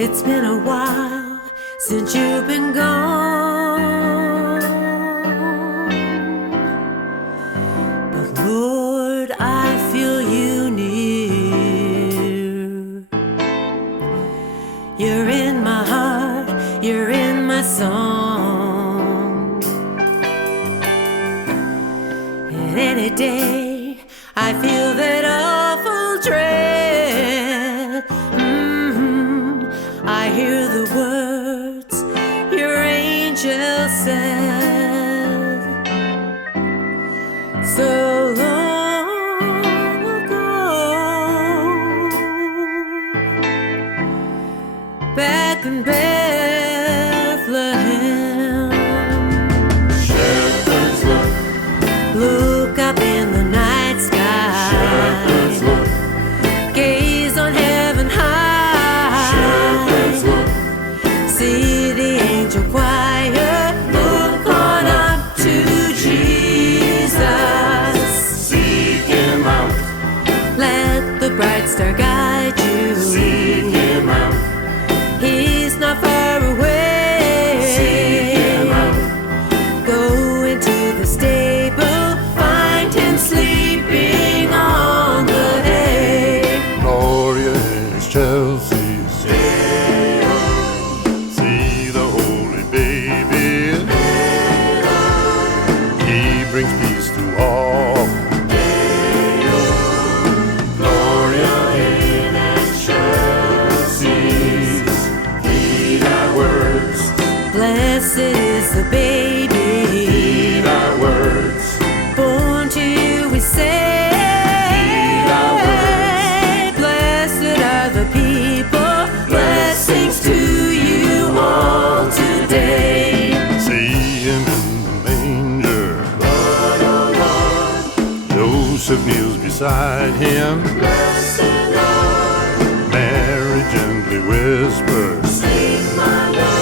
It's been a while since you've been gone, but Lord, I feel you near. You're in my heart, you're in my song, and any day I feel that awful dread. I hear the words your angel said so long ago, back in Bethlehem. Shepherds Look up in the night sky. Shepherds look. Gaze on heaven high. Shepherds look. See the angel choir, look on up to Jesus. Seek him out. Let the bright star guide you. Seek him out. He's not far away. Seek him out. Go into the stable, find him sleeping on the hay. Gloria, excelsis. See the holy baby. He brings peace to all. Gloria in excelsis. Heed our words. Blessed is the baby, Heed our words. born to you, we say. our Blessed are the people, blessings to you all today. See him in the manger. Joseph kneels beside him. Mary gently whispers, Sing my love.